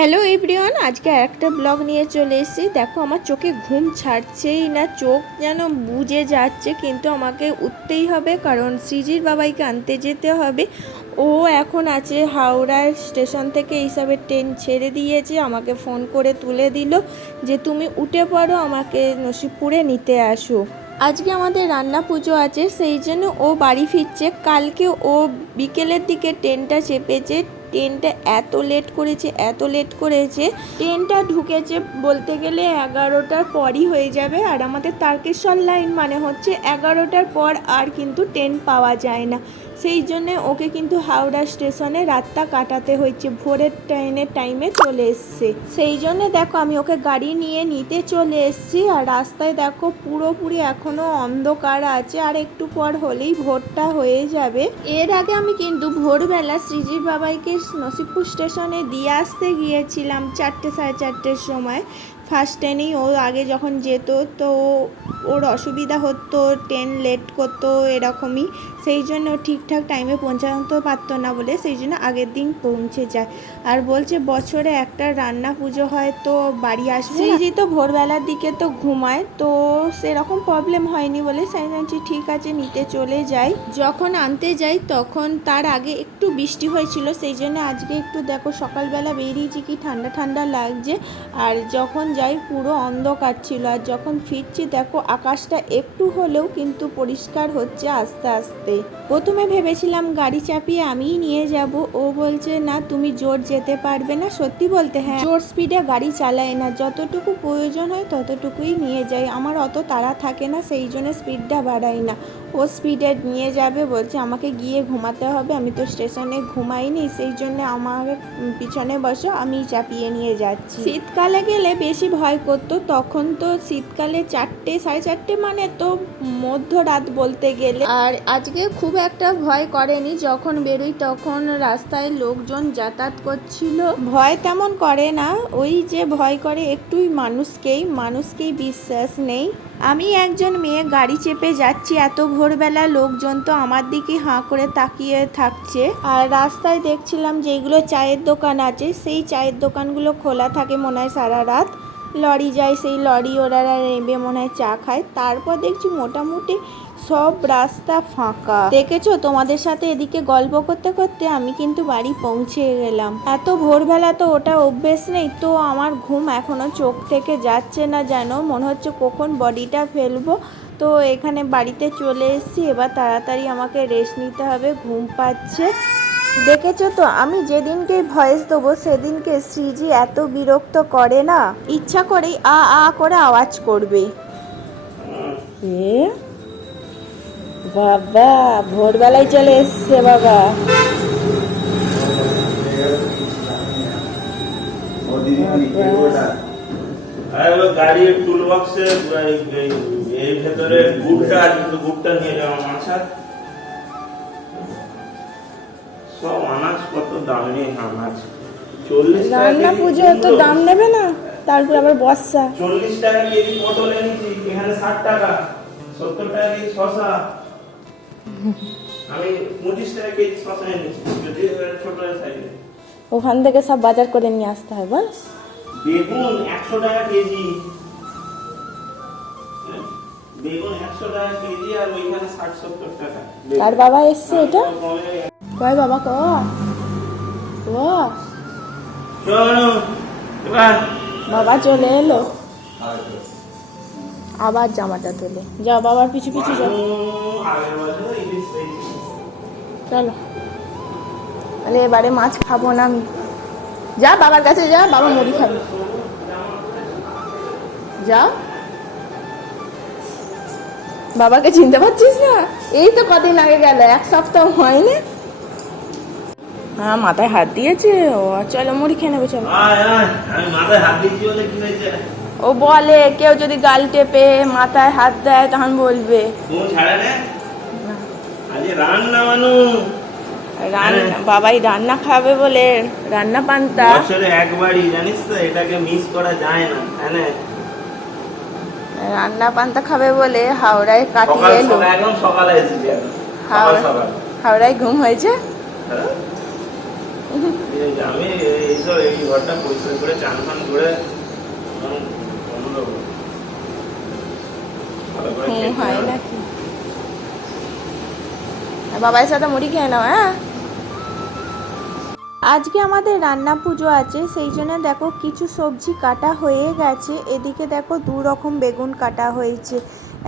Hello everyone আজকে একটা blog নিয়ে চলে এসেছি। দেখো, আমার চোখে ঘুম ছাড়ছেই না, চোখ যেন বুজে যাচ্ছে, কিন্তু আমাকে উঠতেই হবে, কারণ সৃজির বাবাইকে আনতে যেতে হবে। ও এখন আছে হাওড়ার স্টেশন থেকে এইসবের ট্রেন ছেড়ে দিয়েছে, আমাকে ফোন করে তুলে দিল যে, তুমি উঠে পড়ো, আমাকে নসিবপুরে নিতে আসো। আজকে আমাদের রান্না পুজো আছে, সেই জন্য ও বাড়ি ফিরছে। কালকে ও বিকেলের দিকে ট্রেনটা চেপেছে। ট্রেনটা এত লেট করেছে, এত লেট করেছে। ট্রেনটা ঢুকেছে বলতে গেলে এগারোটার পরই হয়ে যাবে। আর আমাদের তারকেশ্বর লাইন মানে হচ্ছে এগারোটার পর আর কিন্তু ট্রেন পাওয়া যায় না। সেই জন্যে ওকে কিন্তু হাওড়া স্টেশনে রাতটা কাটাতে হয়েছে। ভোরের ট্রেনের টাইমে চলে এসছে। সেই জন্য দেখো আমি ওকে গাড়ি নিয়ে নিতে চলে এসছি আর রাস্তায় দেখো পুরোপুরি এখনও অন্ধকার আছে। আর একটু পর হলেই ভোরটা হয়ে যাবে। এর আগে আমি কিন্তু ভোরবেলা শ্রীজির বাবাইকে নসিবপুর স্টেশনে দিয়ে আসতে গিয়েছিলাম চারটে সাড়ে চারটের সময়। ফার্স্ট ট্রেনেই ও আগে যখন যেত তো ওর অসুবিধা হতো ট্রেন লেট করতো এরকমই। সেই জন্য ও ঠিকঠাক টাইমে পৌঁছাতে পারতো না বলে সেই জন্য আগের দিন পৌঁছে যায়। আর বলছে বছরে একটা রান্না পুজো হয় তো বাড়ি আসবে শ্রীজি তো ভোরবেলার দিকে তো ঘুমায় তো সেরকম প্রবলেম হয়নি বলে সেই জানছি ঠিক আছে নিতে চলে যাই। যখন আনতে যাই তখন তার আগে একটু বৃষ্টি হয়েছিল সেই জন্য আজকে একটু দেখো সকালবেলা বেরিয়েছি কি ঠান্ডা ঠান্ডা লাগছে। আর যখন যাই পুরো অন্ধকার ছিল আর যখন ফিরছি দেখো আকাশটা একটু হলেও কিন্তু পরিষ্কার হচ্ছে আস্তে আস্তে। প্রথমে ভেবেছিলাম গাড়ি চাপিয়ে আমিই নিয়ে যাব। ও বলছে, না, তুমি জোর যেতে পারবে না। সত্যি বলতে হ্যাঁ জোর স্পিডে গাড়ি চালায় না। যতটুকু প্রয়োজন হয় ততটুকুই নিয়ে যাই। আমার অত তাড়া থাকে না, সেই জন্য স্পিডটা বাড়াই না। ও স্পিডে নিয়ে যাবে, বলছে আমাকে গিয়ে ঘুমাতে হবে, আমি তো স্টেশনে ঘুমাইনি, সেই জন্য আমার পিছনে বসো, আমি চাপিয়ে নিয়ে যাচ্ছি। শীতকালে গেলে বেশি ভয় করতো, তখন তো শীতকালে চারটে, সাড়ে চারটে মানে তো মধ্যরাত বলতে গেলে। আর আজকে খুব একটা ভয় করেনি, যখন বেরোই তখন রাস্তায় লোকজন যাতায়াত করছিল। ভয় তেমন করে না, ওই যে ভয় করে একটুই মানুষকেই মানুষকেই বিশ্বাস নেই। আমি একজন মেয়ে, গাড়ি চেপে যাচ্ছি, এত ভোরবেলা লোকজন তো আমার দিকে হাঁ করে তাকিয়ে থাকছে। আর রাস্তায় দেখছিলাম যেগুলো চায়ের দোকান আছে, সেই চায়ের দোকানগুলো খোলা থাকে মনে হয় সারা রাত। লরি যায়, সেই লরি ওরা নেবে মনে হয় চা খায়। তারপর দেখছি মোটামুটি সব রাস্তা ফাঁকা। দেখেছ? তোমাদের সাথে এদিকে গল্প করতে করতে আমি কিন্তু বাড়ি পৌঁছে গেলাম। এত ভোরবেলা তো ওটা অভ্যেস নেই, তো আমার ঘুম এখনও চোখ থেকে যাচ্ছে না যেন। মনে হচ্ছে কখন বডিটা ফেলব। তো এখানে বাড়িতে চলে এসেছি, এবার তাড়াতাড়ি আমাকে রেস্ট নিতে হবে, ঘুম পাচ্ছে। দেখেছ তো, আমি যেদিনকে ভয়েস দেবো, সেদিনকে শ্রীজি এত বিরক্ত করে না? ইচ্ছা করেই আ আ করে আওয়াজ করবে। এ? বাবা ভোরবেলায় চলে এসছে বাবা। আর টুল বক্সে এই ভেতরে গুড়টা কিন্তু গুড়টা নিয়ে যাও আমার সব আনাজ কত দাম নেই আনাজ। চল্লিশ টাকা রান্না পুজো তো দাম নেবে না? তারপর আবার বর্ষা। চল্লিশ টাকা কেজি পটল এনেছি এখানে ষাট টাকা সত্তর টাকা কেজি শশা আমি পঁচিশ টাকা কেজি শশা এনেছি যদি ছোট সাইজে ওখান থেকে সব বাজার করে নিয়ে আসতে হয় বল। বেগুন একশো টাকা কেজি। হ্যাঁ, বেগুন একশো টাকা কেজি আর ওইখানে ষাট সত্তর টাকা। কার বাবা এসছে এটা? কয় বাবা ক ক চলো বাবা চলে এলো। আবার জামাটা তোলে। যাও বাবার পিছু পিছু যাও। চলো। তাহলে এবারে মাছ খাব না আমি। যা বাবার কাছে যা, বাবা মুড়ি খাবে। যা। বাবাকে চিনতে পারছিস না? এই তো কদিন আগে গেল, এক সপ্তাহ হয়নি। হ্যাঁ মাথায় হাত দিয়েছে। ও, চলো মুড়ি খেয়ে নেবে, চলো। মাথায় হাত হয়েছে ও বলে কেউ যদি গাল টেপে মাথায় হাত দেয় তখন বলবে। বাবাই রান্না খাবে বলে রান্না পান্তা। বছরে একবারই জানিস তো এটাকে মিস করা যায় না হ্যাঁ রান্না পান্তা খাবে বলে হাওড়ায় কাটিয়ে এলো। একদম সকালে এসেছি হাওড়ায় ঘুম হয়েছে? হ্যাঁ? আমি এই ঘরটা পরিষ্কার করে চান ফান করে হুম হয় নাকি? বাবার সাথে মুড়ি খেয়ে নাও হ্যাঁ? আজকে আমাদের রান্না পুজো আছে সেই জন্য দেখো কিছু সবজি কাটা হয়ে গেছে। এদিকে দেখো দু রকম বেগুন কাটা হয়েছে।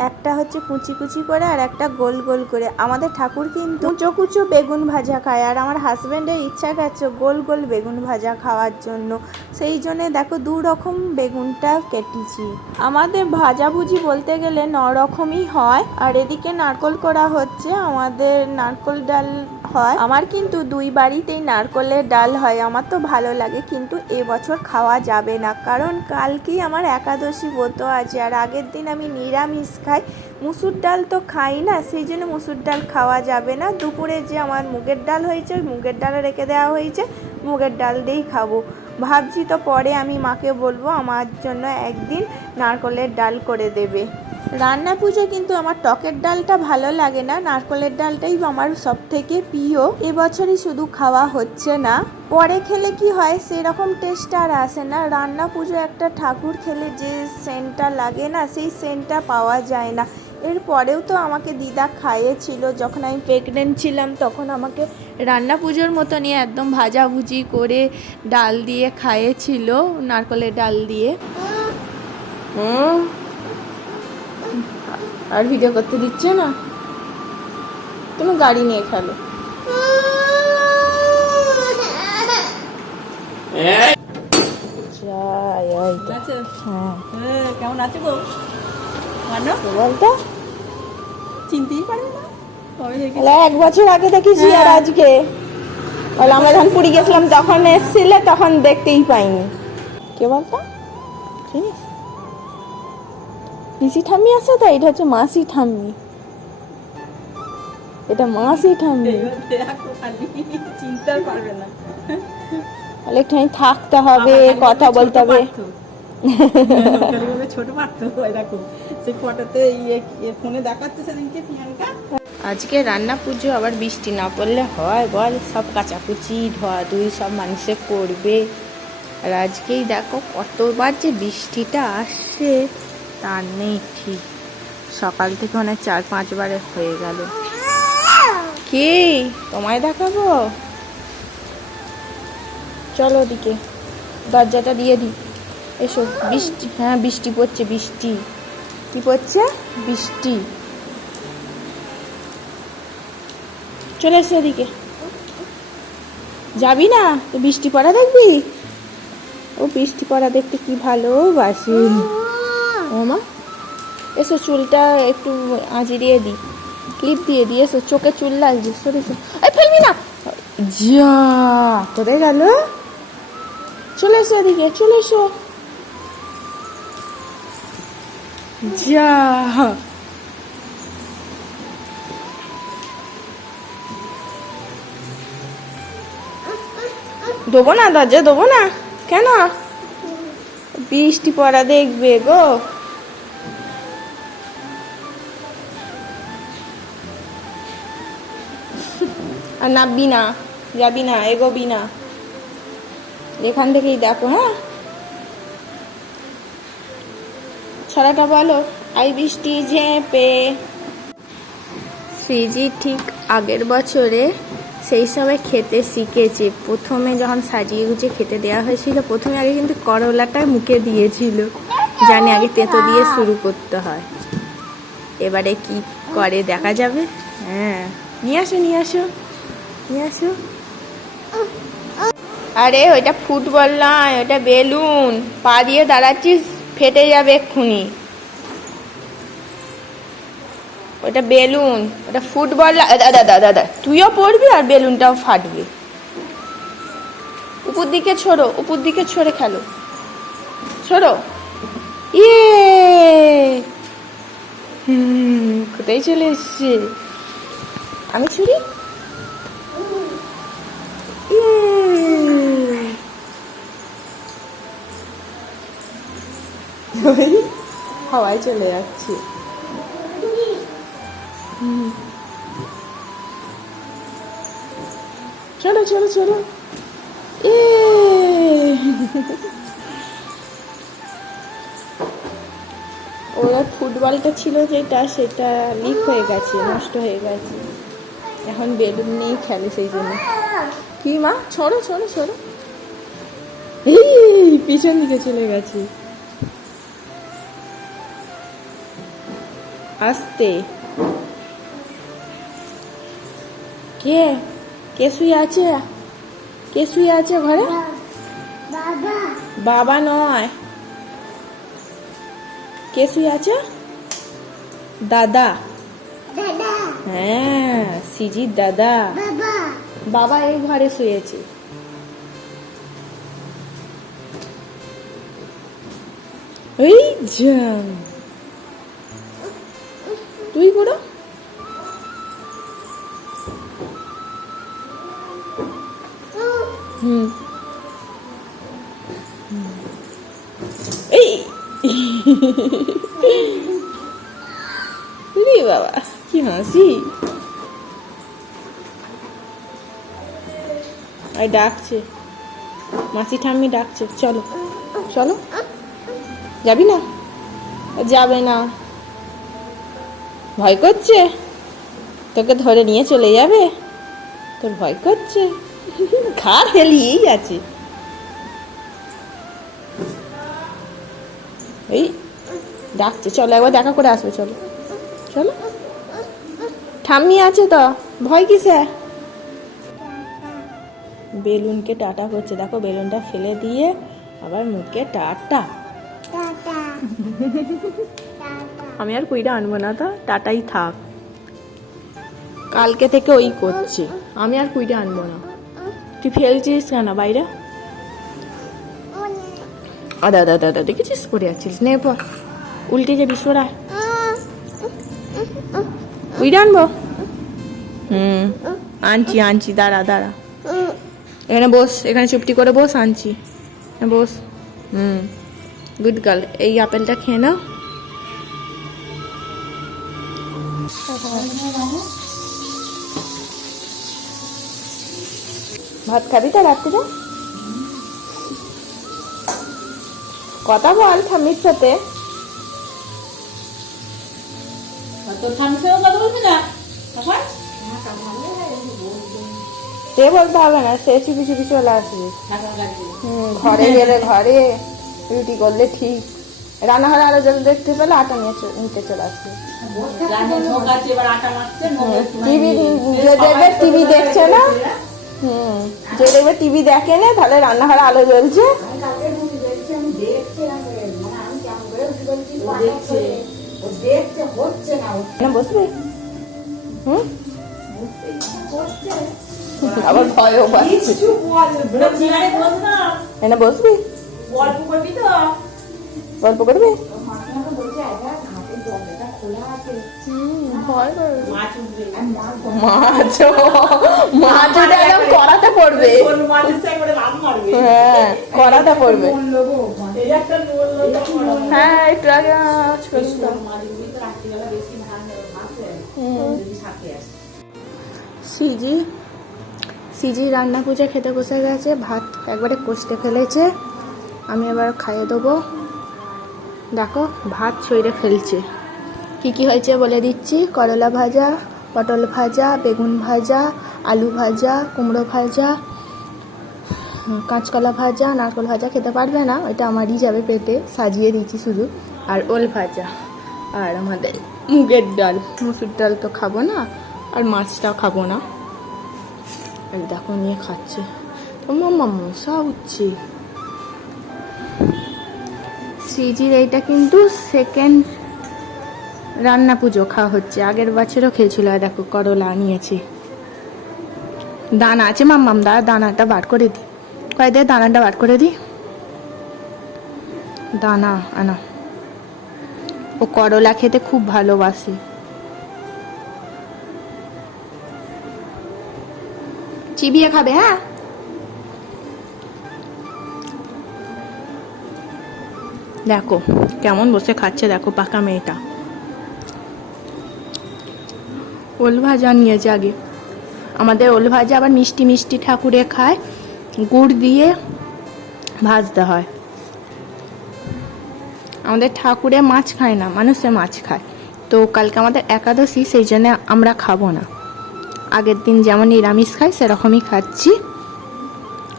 একটা হচ্ছে কুচি কুচি করে আর একটা গোল গোল করে। আমাদের ঠাকুর কিন্তু কুচো কুচো বেগুন ভাজা খায় আর আমার হাজব্যান্ডের ইচ্ছা গেছে গোল গোল বেগুন ভাজা খাওয়ার জন্য। সেই জন্যে দেখো দু রকম বেগুনটা কেটেছি। আমাদের ভাজাভুজি বলতে গেলে ন রকমই হয়। আর এদিকে নারকল করা হচ্ছে, আমাদের নারকল ডাল হয়। আমার কিন্তু দুই বাড়িতেই নারকলের ডাল হয়, আমার তো ভালো লাগে, কিন্তু এবছর খাওয়া যাবে না। কারণ কালকেই আমার একাদশী ব্রত আছে আর আগের দিন আমি নিরামিষ খাই। মুসুর ডাল তো খাই না, সেই জন্য মুসুর ডাল খাওয়া যাবে না। দুপুরে যে আমার মুগের ডাল হয়েছে, ওই মুগের ডালে রেখে দেওয়া হয়েছে, মুগের ডাল দিয়েই খাব। ভাবছি তো পরে আমি মাকে বলব, আমার জন্য একদিন নারকলের ডাল করে দেবে। রান্না পুজো কিন্তু আমার টকের ডালটা ভালো লাগে না, নারকলের ডালটাই আমার সব থেকে প্রিয়। এবছরই শুধু খাওয়া হচ্ছে না। পরে খেলে কি হয় সেরকম টেস্ট আর আসে না। রান্না পুজো একটা ঠাকুর খেলে যে সেন্টটা লাগে না, সেই সেন্টটা পাওয়া যায় না। এরপরেও তো আমাকে দিদা খাইয়েছিল। যখন আমি প্রেগনেন্ট ছিলাম তখন আমাকে রান্না পুজোর মতনই একদম ভাজাভুজি করে ডাল দিয়ে খাইয়েছিল, নারকলের ডাল দিয়ে। হুম? আর ভিডিও করতে দিচ্ছে না? তুমি গাড়ি নিয়ে খেলো। আছে হ্যাঁ। হ্যাঁ, কেমন আছে গো? বলতো? চিনতেই না। এক বছর আগে দেখেছি আর হ্যাঁ। আজকে। বলে আমরা যখন পুরী গেছিলাম তখন এসেছিলে তখন দেখতেই পাইনি। কে বলতো? চিনিস পিসি ঠাম্মি আছে তো এটা হচ্ছে মাসি ঠাম্মি। এটা মাসি ঠাম্মি। চিনতে পারবে না। একটুখানি থাকতে হবে কথা বলতে হবে। হবে ছোট পারতো ওই সেই ফটোতে ইয়ে ইয়ে ফোনে দেখাচ্ছে সেদিনকে প্রিয়াঙ্কা। আজকে রান্না পুজো আবার বৃষ্টি না পড়লে হয় বল? সব কাচাকুচি ধোয়া ধুই সব মানুষে করবে। আর আজকেই দেখো কতবার যে বৃষ্টিটা আসছে। তার নেই, ঠিক। সকাল থেকে অনেক চার পাঁচবারে হয়ে গেল। কি? তোমায় দেখাবো? চলো ওদিকে। দরজাটা দিয়ে দিই। এসো, বৃষ্টি হ্যাঁ বৃষ্টি পড়ছে, বৃষ্টি। কি পড়ছে? বৃষ্টি। চলে এসো এদিকে। যাবি না? তো বৃষ্টি পড়া দেখবি? ও বৃষ্টি পড়া দেখতে কি ভালোবাসি। ও মা এসো চুলটা একটু আঁচি দিয়ে দিই। ক্লিপ দিয়ে দিই, এসো, চোখে চুল লাগছে সরে এই, ফেলবি না! যা, তোদের গেল। চলে এসো এদিকে, চলে এসো। যা। দেবো না, দরজা দেবো না? কেন? বৃষ্টি পড়া দেখবে গো। আর নামবি না যাবি না, এগোবি না। এখান থেকেই দেখো হ্যাঁ? ছড়াটা বলো, আই বৃষ্টি ঝেঁপে। শ্রীজি ঠিক আগের বছরে সেই সময় খেতে শিখেছে। প্রথমে যখন সাজিয়ে গুছিয়ে খেতে দেওয়া হয়েছিল, প্রথমে আগে কিন্তু করলাটা মুখে দিয়েছিল। জানি আগে তেঁতো দিয়ে শুরু করতে হয়। এবারে কি করে, দেখা যাবে? হ্যাঁ। নিয়ে আসো নিয়ে আসো। নিয়ে আসো। আরে, ওইটা ফুটবল নয় ওটা বেলুন। পা দিয়ে দাঁড়াচ্ছিস, ফেটে যাবে এক্ষুনি। ওটা বেলুন ওটা ফুটবল দাদা দাদা দাদা, তুইও পড়বি আর বেলুনটাও ফাটবে। উপর দিকে ছোড়ো, উপর দিকে ছড়ে খেলো। ছোড়ো। ইয়ে! কোথায় চলে এসছে? আমি ছুরি ইয়ে। হাওয়ায় চলে যাচ্ছে। চলো চলো চলো। এ ওরা ফুটবলটা ছিল যেটা, সেটা লিক হয়ে গেছে, নষ্ট হয়ে গেছে। এখন বেলুন নিয়ে খেলে সেই জন্য। কি মা? ছড়ো ছোড়ো ছড়ো। এই পিছন দিকে চলে গেছে। আসতে। কে? কে শুয়ে আছে? কে শুয়ে আছে ঘরে? বাবা। নয়। কে শুয়ে আছে? দাদা। হ্যাঁ সিজির দাদা। বাবা। এই ঘরে শুয়েছে। ওই যা তুই করো হুম। এই। বাবা। হাসি আর ডাকছে। মাসি ঠাম্মি ডাকছে। চলো চলো। যাবি না? যাবে না। ভয় করছে? তোকে ধরে নিয়ে চলে যাবে? তোর ভয় করছে? ঘাড় হেলিয়েই আছে। এই, ডাকছে। চলো, একবার দেখা করে আসবে। চলো চলো। ঠাম্মি আছে তো? ভয় কিসে? বেলুনকে টাটা করছে। দেখো বেলুনটা ফেলে দিয়ে আবার মুখে টাটা। আমি আর কুইটা আনব না তো টাটাই থাক। কালকে থেকে ওই করছে। আমি আর কুইটা আনব না। তুই ফেলছিস কেন বাইরে? আদা আদা আদা আদা দেখেছিস পড়ে আছিস? নে উল্টে যাবি সরা। কুইটা আনব হুম। আনছি আনছি, দাঁড়া দাঁড়া। এখানে বস, এখানে চুপটি করে বস, আনছি। বস। হুম। গুড গার্ল এই আপেলটা খেয়ে নাও। ভাত খাবি তো রাত্রিরে কথা বল ঠাম্মির সাথে। কথা বলবি না। সে বলতে হবে না সে চুপি চুপি চলে আসবে। হুম, ঘরে গেলে ঘরে রুটি করলে ঠিক। রান্নাঘরে আরও যদি দেখতে পেলে আটা নিয়ে নিতে চলে আসবে। টিভি যে দেখবে টিভি দেখছে না। হুম যে দেখবে টিভি দেখে না তাহলে রান্নাঘরে আলো জ্বলছে। না। বসবে? হুম? আবার ভয়ও পাচ্ছে না। এনে বসবি? গল্প করবি তো। গল্প করবি। মাছ একদম করাতে পড়বে। হ্যাঁ করাতে পড়বে। হ্যাঁ একটু আগে সিজি সিজি রান্না পুজো খেতে বসে গেছে ভাত একবারে কষতে ফেলেছে। আমি এবার খাইয়ে দেবো। দেখো ভাত ছইড়ে ফেলছে। কি কি হয়েছে বলে দিচ্ছি? করলা ভাজা, পটল ভাজা, বেগুন ভাজা, আলু ভাজা, কুমড়ো ভাজা কাঁচকলা ভাজা, নারকল ভাজা খেতে পারবে না? ওইটা আমারই যাবে পেটে। সাজিয়ে দিচ্ছি শুধু। আর ওল ভাজা। আর আমাদের মুগের ডাল। মুসুর ডাল তো খাব না, আর মাছটাও খাব না। আর দেখো, নিয়ে খাচ্ছে। তো মাম্মা, মশা উঠছে। শ্রীজির এইটা কিন্তু সেকেন্ড রান্না পুজো খাওয়া হচ্ছে। আগের বছরও খেয়েছিল, আর দেখো করলা নিয়েছি দানা আছে, মাম্মাম দা দানাটা বার করে দি। কয় দে, দানাটা বার করে দি। দানা আনা। ও করলা খেতে খুব ভালোবাসে। চিবিয়ে খাবে হ্যাঁ? দেখো, কেমন বসে খাচ্ছে, দেখো পাকা মেয়েটা। ওল ভাজা নিয়েছে আগে আমাদের ওল ভাজা আবার মিষ্টি মিষ্টি ঠাকুরে খায়, গুড় দিয়ে ভাজতে হয়। আমাদের ঠাকুরে মাছ খায় না, মানুষে মাছ খায়। তো কালকে আমাদের একাদশী, সেই জন্য আমরা খাব না। আগের দিন যেমন নিরামিষ খাই, সেরকমই খাচ্ছি।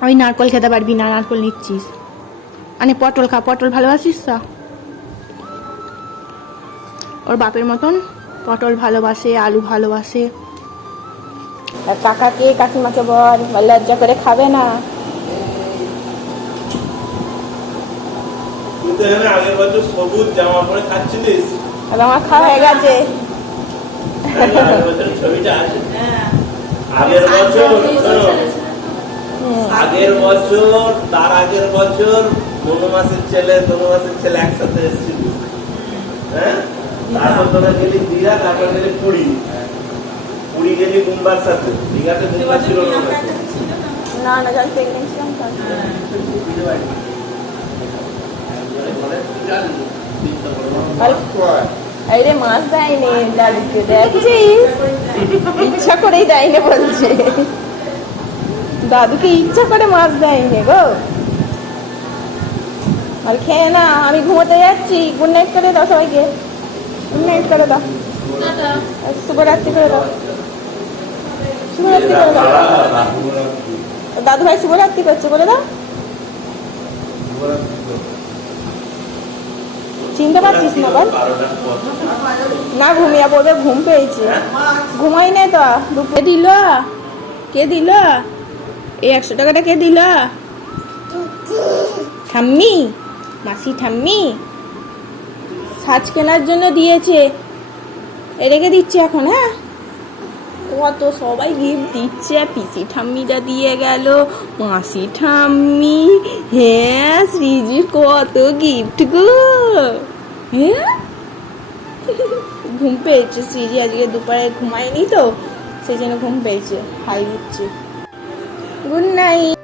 ওই নারকল খেতে পারবি না, নারকল নিচ্ছিস। মানে পটল খা, পটল ভালোবাসিস তো? ওর বাপের মতন পটল ভালোবাসে আলু ভালোবাসে। আর কাকাকে কাকিমাকে বল লজ্জা করে খাবে না? আগের বছর সবুজ জামা পরে খাচ্ছিলিস। আমার খাওয়া হয়ে গেছে। আগের বছর আগের বছর শোনো, আগের বছর তার আগের বছর মাসের ছেলে তনু মাসের ছেলে একসাথে এসেছিল। হ্যাঁ? তারপর তোরা গেলি দীঘা তারপর গেলি পুরী। পুরী গেলি গুম্বার সাথে। দীঘাতে গুম্বা ছিল না না? না যখন প্রেগনেন্ট ছিলাম তখন। মাছ দেয়নি দাদুকে দেখছিস ইচ্ছা করেই দেয়নি বলছে। দাদুকে ইচ্ছা করে মাছ দেয়নি গো। আর খেয়ে না আমি ঘুমোতে যাচ্ছি। গুড নাইট করে দাও সবাইকে। নাইট করে দাও। শুভরাত্রি করে দাও। শুভরাত্রি করে দাও। দাদু ভাই শুভরাত্রি করছে বলে দাও। চিনতে পারছিস না বল? না ঘুমিয়ে পড়বে ঘুম পেয়েছে। ঘুমাই নে তো কে দিল? কে দিল? এই একশো টাকাটা কে দিল? ঠাম্মি? মাসি ঠাম্মি? সাজ কেনার জন্য দিয়েছে। রেখে দিচ্ছে এখন হ্যাঁ? কত সবাই গিফট দিচ্ছে। পিসি ঠাম্মিটা দিয়ে গেল, মাসি ঠাম্মি হ্যাঁ শ্রীজি কত গিফট গো। হ্যাঁ? ঘুম পেয়েছে, শ্রীজি আজকে দুপুরে ঘুমায়নি তো, সেই জন্য ঘুম পেয়েছে, হাই দিচ্ছে। Good night.